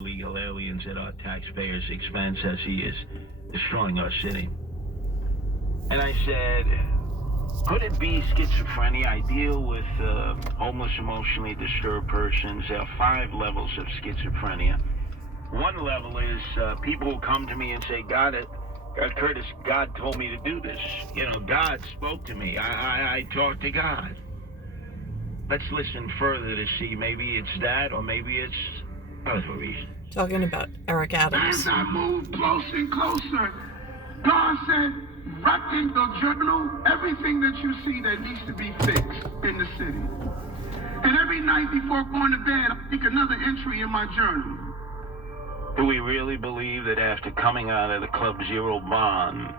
illegal aliens at our taxpayers' expense as he is destroying our city. And I said, could it be schizophrenia? I deal with homeless, emotionally disturbed persons. There are 5 levels of schizophrenia. One level is people who come to me and say, Curtis, God told me to do this. God spoke to me. I talked to God. Let's listen further to see maybe it's that or maybe it's other reasons. Talking about Eric Adams. As I moved closer and closer, God said, write in the journal everything that you see that needs to be fixed in the city. And every night before going to bed, I make another entry in my journal. Do we really believe that after coming out of the Club Zero bond,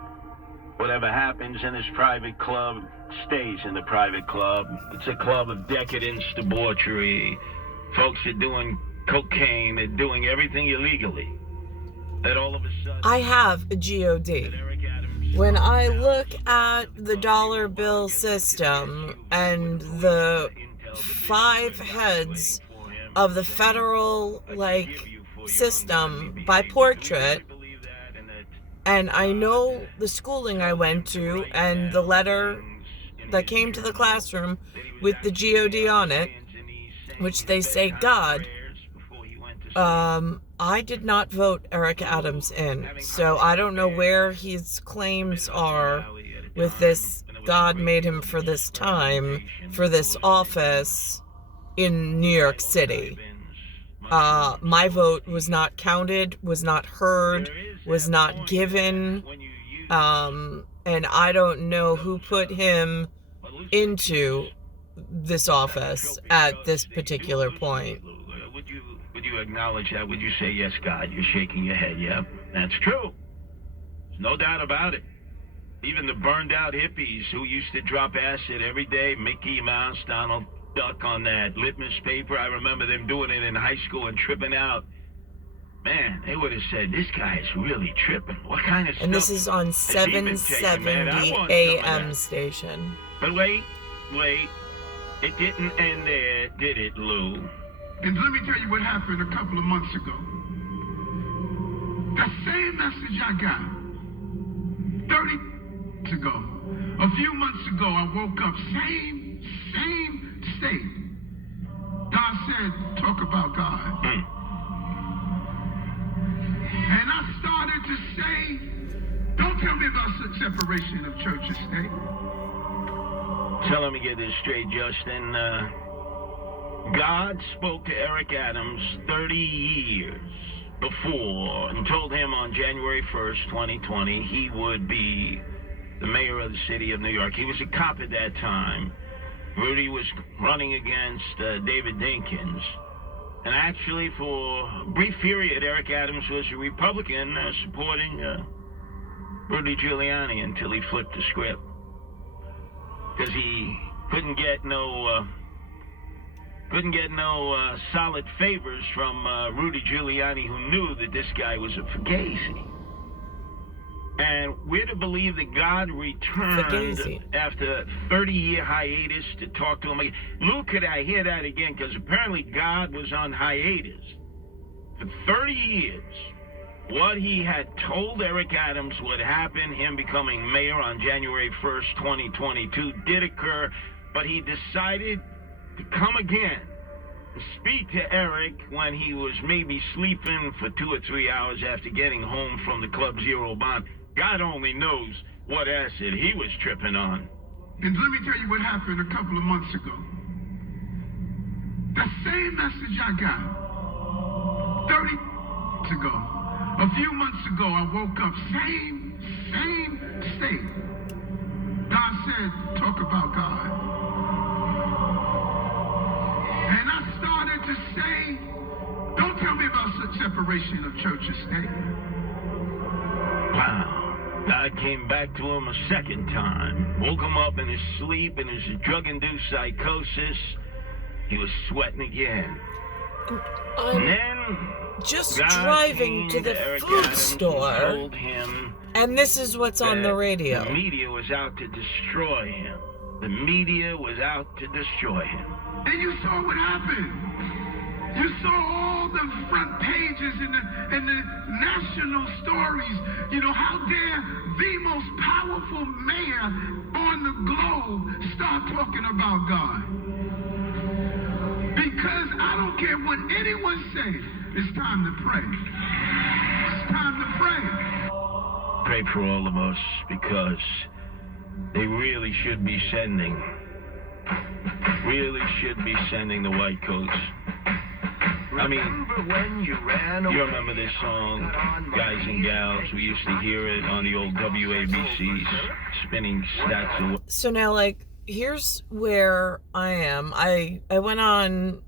whatever happens in this private club stays in the private club? It's a club of decadence, debauchery. Folks are doing cocaine, they're doing everything illegally. That all of a sudden... I have a GOD. When I look at the dollar bill system and the 5 heads of the federal, system by portrait, and I know the schooling I went to and the letter that came to the classroom with the GOD on it, which they say God, I did not vote Eric Adams in, so I don't know where his claims are with this God made him for this time, for this office in New York City. My vote was not counted, was not heard, was not given, and I don't know who put him into this office at this particular point. Would you acknowledge that? Would you say, yes, God? You're shaking your head. Yep, that's true. There's no doubt about it. Even the burned out hippies who used to drop acid every day, Mickey Mouse, Donald Duck on that litmus paper. I remember them doing it in high school and tripping out. Man, they would have said, this guy is really tripping. What kind of stuff? And this is on 770 AM station. But wait. It didn't end there, did it, Lou? And let me tell you what happened a couple of months ago. The same message I got 30 months ago. A few months ago, I woke up, same state. God said, talk about God. And I started to say, don't tell me about separation of church and state. So let me get this straight, Justin. God spoke to Eric Adams 30 years before and told him on January 1st, 2020, he would be the mayor of the city of New York. He was a cop at that time. Rudy was running against David Dinkins. And actually, for a brief period, Eric Adams was a Republican supporting Rudy Giuliani until he flipped the script. Because he couldn't get no solid favors from Rudy Giuliani, who knew that this guy was a fugazi. And we're to believe that God returned after a 30-year hiatus to talk to him again. Lou, could I hear that again? Because apparently God was on hiatus for 30 years. What he had told Eric Adams would happen, him becoming mayor on January 1st, 2022, did occur, but he decided to come again and speak to Eric when he was maybe sleeping for 2 or 3 hours after getting home from the Club Zero bond. God only knows what acid he was tripping on. And let me tell you what happened a couple of months ago. The same message I got 30 months ago. A few months ago, I woke up, same state. God said, talk about God. And I started to say, don't tell me about separation of church and state. Wow. God came back to him a second time, woke him up in his sleep, in his drug-induced psychosis. He was sweating again. And then just God driving to the food store, and this is what's on the radio. The media was out to destroy him. The media was out to destroy him. And you saw what happened. You saw all the front pages and the national stories. You know, how dare the most powerful man on the globe start talking about God? Because I don't care what anyone says, it's time to pray. It's time to pray. Pray for all of us, because they really should be sending the white coats. I mean, you remember this song, Guys and Gals? We used to hear it on the old WABCs, spinning stacks of... So now, like, here's where I am. I went on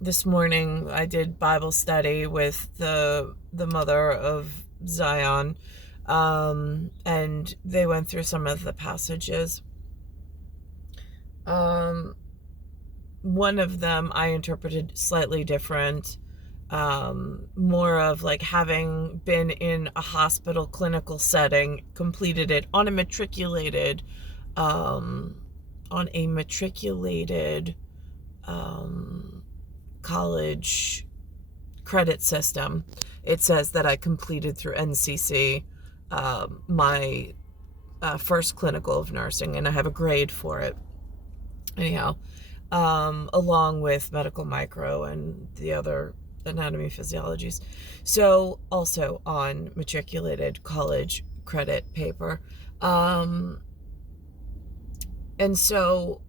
this morning. I did Bible study with the mother of Zion, and they went through some of the passages. One of them I interpreted slightly different, more of like having been in a hospital clinical setting, completed it on a matriculated college credit system. It says that I completed through NCC my first clinical of nursing, and I have a grade for it. Anyhow, along with medical micro and the other anatomy physiologies. So also on matriculated college credit paper. And so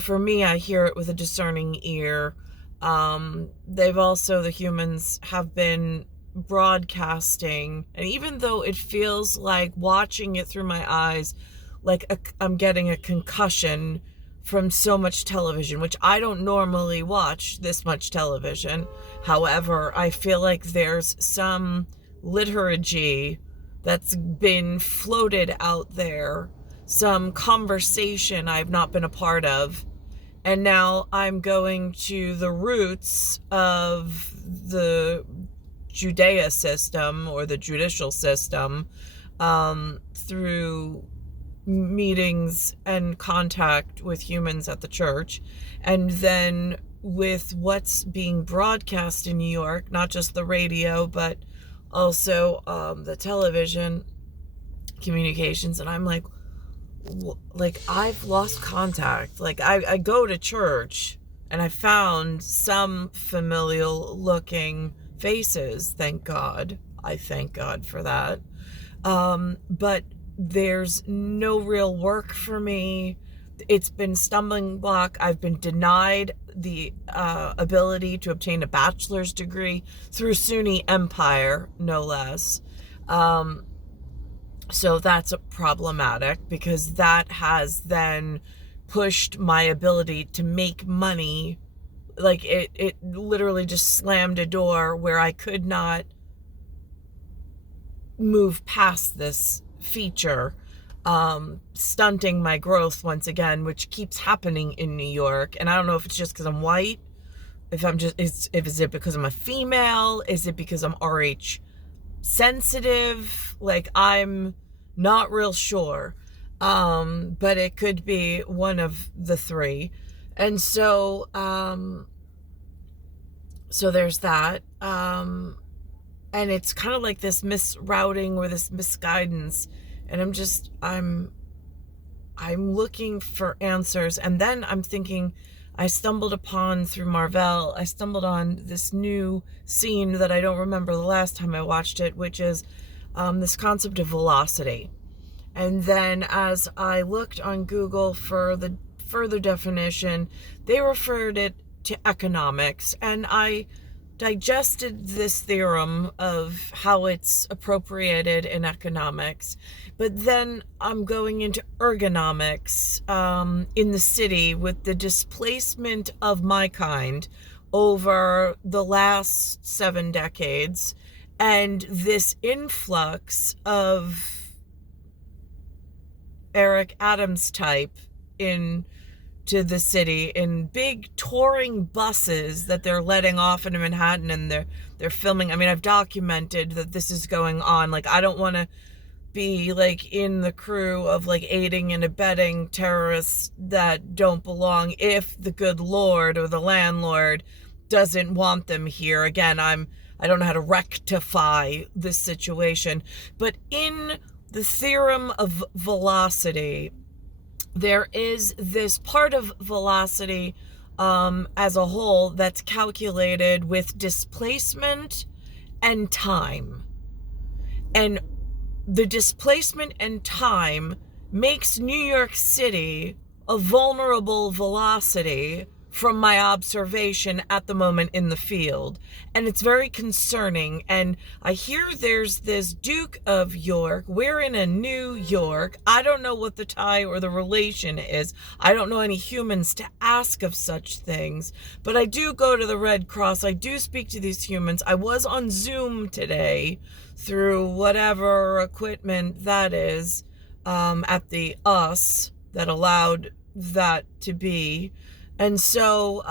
for me, I hear it with a discerning ear. The humans have been broadcasting, and even though it feels like watching it through my eyes, like I'm getting a concussion from so much television, which I don't normally watch this much television. However, I feel like there's some liturgy that's been floated out there, some conversation I've not been a part of. And now I'm going to the roots of the Judea system, or the judicial system, through meetings and contact with humans at the church, and then with what's being broadcast in New York, not just the radio, but also the television communications. And I'm like I've lost contact. Like I go to church and I found some familial looking faces. Thank God. I thank God for that. But there's no real work for me. It's been stumbling block. I've been denied the ability to obtain a bachelor's degree through SUNY Empire, no less. So that's problematic, because that has then pushed my ability to make money. Like it literally just slammed a door where I could not move past this feature, stunting my growth once again, which keeps happening in New York. And I don't know if it's just because I'm white, is it because I'm a female, is it because I'm RH sensitive? Like, I'm not real sure, but it could be one of the three. And so there's that, and it's kind of like this misrouting or this misguidance, and I'm looking for answers. And then I'm thinking, I stumbled upon, through Marvel, I stumbled on this new scene that I don't remember the last time I watched it, which is this concept of velocity. And then as I looked on Google for the further definition, they referred it to economics, and I digested this theorem of how it's appropriated in economics. But then I'm going into ergonomics in the city, with the displacement of my kind over the last 7 decades, and this influx of Eric Adams type into the city in big touring buses that they're letting off in Manhattan, and they're filming. I mean, I've documented that this is going on. Like, I don't want to be like in the crew of like aiding and abetting terrorists that don't belong if the good Lord or the landlord doesn't want them here. Again, I don't know how to rectify this situation, but in the theorem of velocity, there is this part of velocity as a whole that's calculated with displacement and time. And the displacement and time makes New York City a vulnerable velocity from my observation at the moment in the field. And it's very concerning. And I hear there's this Duke of York. We're in a New York. I don't know what the tie or the relation is. I don't know any humans to ask of such things. But I do go to the Red Cross. I do speak to these humans. I was on Zoom today through whatever equipment that is at the US that allowed that to be. And so,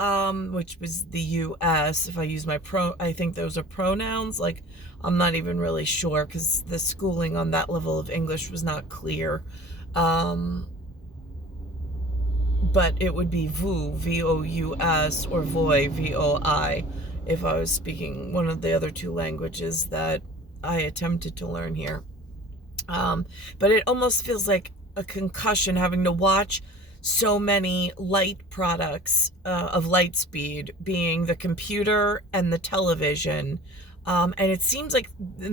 which was the US, if I use my I think those are pronouns. Like, I'm not even really sure because the schooling on that level of English was not clear. But it would be vous, V-O-U-S, or voi, V-O-I, if I was speaking one of the other two languages that I attempted to learn here. But it almost feels like a concussion having to watch so many light products of light speed, being the computer and the television. And it seems like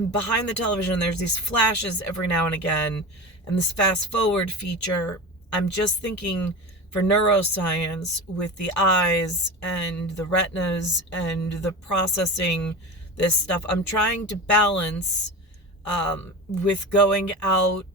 behind the television, there's these flashes every now and again. And this fast forward feature, I'm just thinking for neuroscience with the eyes and the retinas and the processing this stuff, I'm trying to balance with going out,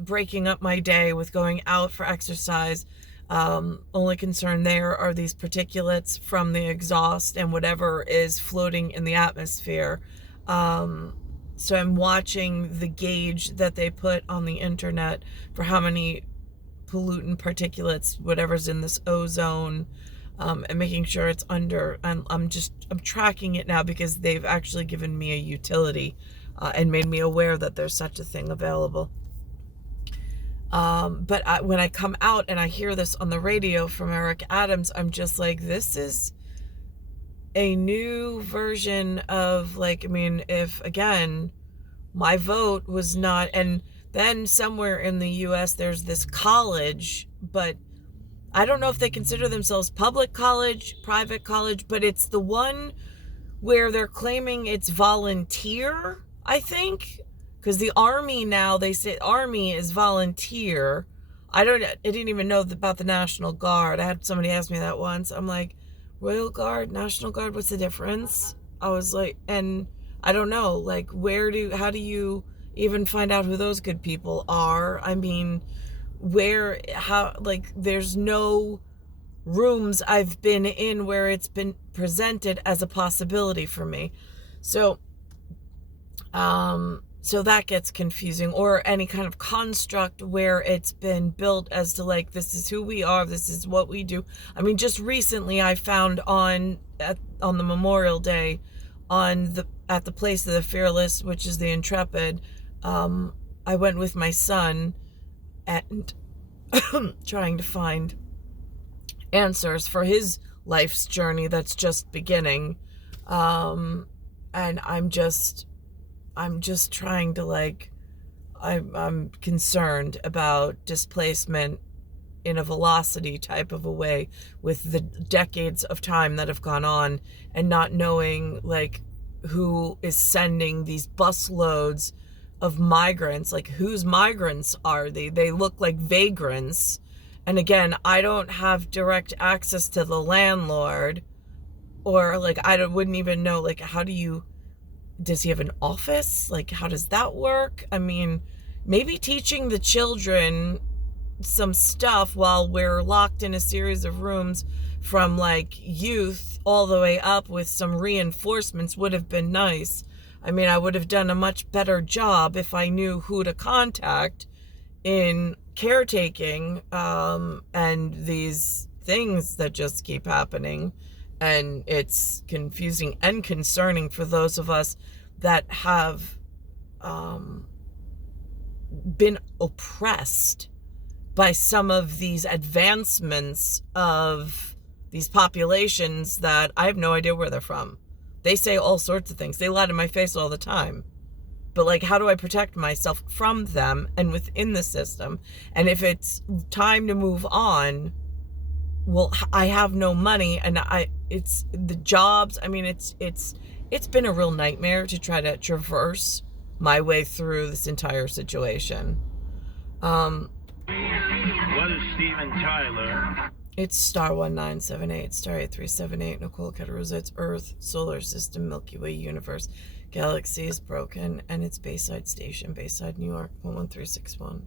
breaking up my day with going out for exercise. Only concern there are these particulates from the exhaust and whatever is floating in the atmosphere. So I'm watching the gauge that they put on the internet for how many pollutant particulates, whatever's in this ozone, and making sure it's under. I'm tracking it now because they've actually given me a utility and made me aware that there's such a thing available. But when I come out and I hear this on the radio from Eric Adams, I'm just like, this is a new version of, like, I mean, if, again, my vote was not, and then somewhere in the U.S. there's this college, but I don't know if they consider themselves public college, private college, but it's the one where they're claiming it's volunteer, I think. Because the Army now, they say Army is volunteer. I didn't even know about the National Guard. I had somebody ask me that once. I'm like, Royal Guard, National Guard, what's the difference? I was like, and I don't know, like, how do you even find out who those good people are? I mean, there's no rooms I've been in where it's been presented as a possibility for me. So that gets confusing, or any kind of construct where it's been built as to, like, this is who we are, this is what we do. I mean, just recently I found on the Memorial Day at the Place of the Fearless, which is the Intrepid, I went with my son and trying to find answers for his life's journey that's just beginning. And I'm just trying to, like, I'm concerned about displacement in a velocity type of a way with the decades of time that have gone on, and not knowing, like, who is sending these bus loads of migrants. Like, whose migrants are they? They look like vagrants. And again, I don't have direct access to the landlord, or, like, wouldn't even know, like, does he have an office? Like, how does that work? I mean, maybe teaching the children some stuff while we're locked in a series of rooms from, like, youth all the way up with some reinforcements would have been nice. I mean, I would have done a much better job if I knew who to contact in caretaking, and these things that just keep happening. And it's confusing and concerning for those of us that have been oppressed by some of these advancements of these populations that I have no idea where they're from. They say all sorts of things. They lie to my face all the time. But, like, how do I protect myself from them and within the system? And if it's time to move on, well, I have no money, and it's the jobs. I mean, it's been a real nightmare to try to traverse my way through this entire situation. What is Steven Tyler? It's star 1978, star 8378, Nicole, Cattaruzza. It's Earth, solar system, Milky Way universe. Galaxy is broken, and it's Bayside Station, Bayside, New York, 11361.